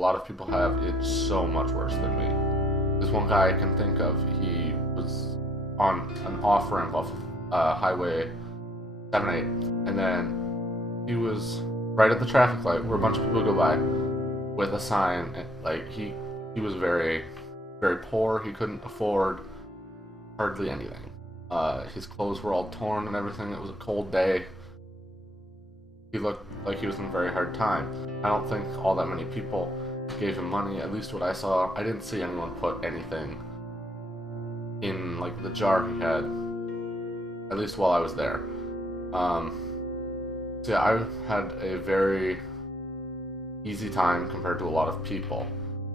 lot of people have it so much worse than me. This one guy I can think of, he was on an off-ramp off of Highway 78, and then he was right at the traffic light where a bunch of people go by with a sign. Like, he was very, very poor. He couldn't afford hardly anything. His clothes were all torn and everything. It was a cold day. He looked like he was in a very hard time. I don't think all that many people gave him money. At least what I saw, I didn't see anyone put anything in like the jar he had. At least while I was there. So yeah, I had a very easy time compared to a lot of people.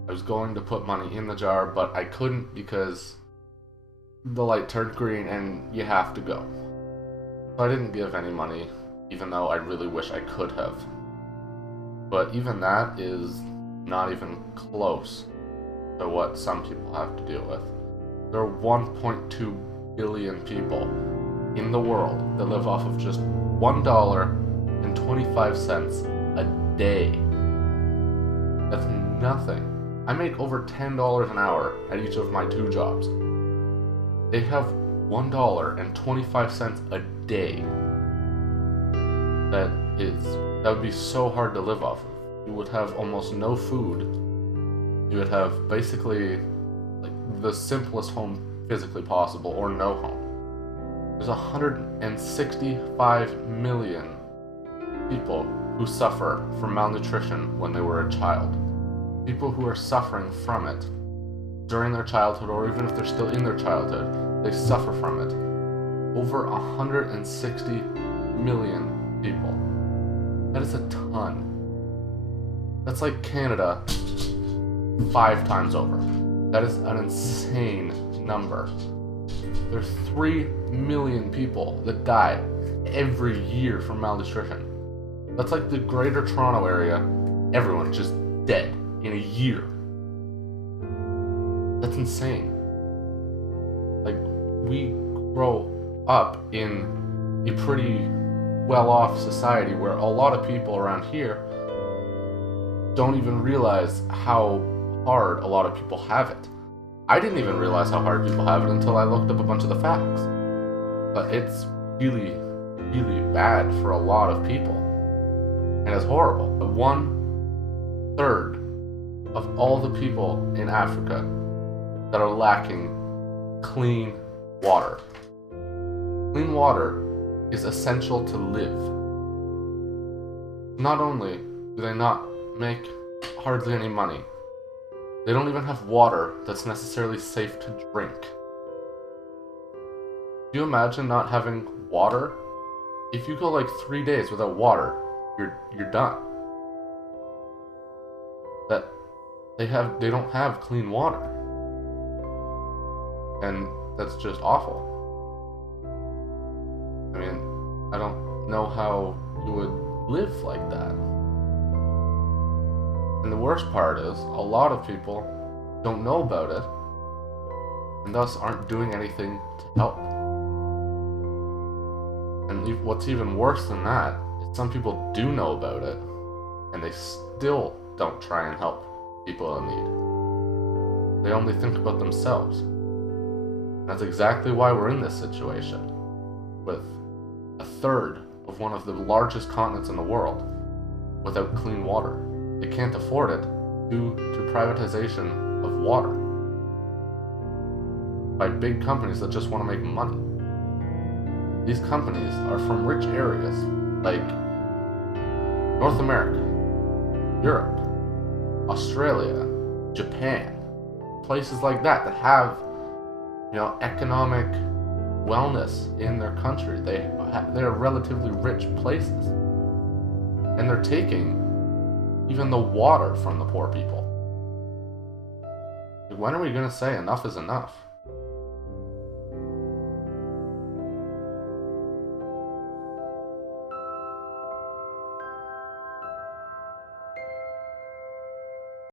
I was going to put money in the jar, but I couldn't because the light turned green and you have to go. So I didn't give any money, even though I really wish I could have. But even that is not even close to what some people have to deal with. There are 1.2 billion people in the world that live off of just $1.25 a day. That's nothing. I make over $10 an hour at each of my 2 jobs. They have $1.25 a day. That would be so hard to live off of. You would have almost no food. You would have basically like the simplest home physically possible, or no home. There's 165 million people who suffer from malnutrition when they were a child. People who are suffering from it during their childhood, or even if they're still in their childhood, they suffer from it. Over 160 million people. That is a ton. That's like Canada 5 times over. That is an insane number. There's 3 million people that die every year from malnutrition. That's like the Greater Toronto area, everyone just dead in a year. That's insane. Like, we grow up in a pretty well-off society where a lot of people around here don't even realize how hard a lot of people have it. I didn't even realize how hard people have it until I looked up a bunch of the facts. But it's really, really bad for a lot of people. And it's horrible. 1/3 of all the people in Africa that are lacking clean water. Clean water is essential to live. Not only do they not make hardly any money, they don't even have water that's necessarily safe to drink. Do you imagine not having water? If you go like 3 days without water, you're done. That they don't have clean water. And that's just awful. I mean, I don't know how you would live like that. And the worst part is, a lot of people don't know about it, and thus aren't doing anything to help. And what's even worse than that is some people do know about it, and they still don't try and help people in need. They only think about themselves. And that's exactly why we're in this situation, with 1/3 of one of the largest continents in the world without clean water. They can't afford it due to privatization of water by big companies that just want to make money. These companies are from rich areas like North America, Europe, Australia, Japan, places like that that have, economic wellness in their country. They're relatively rich places, and they're taking even the water from the poor people. When are we going to say enough is enough?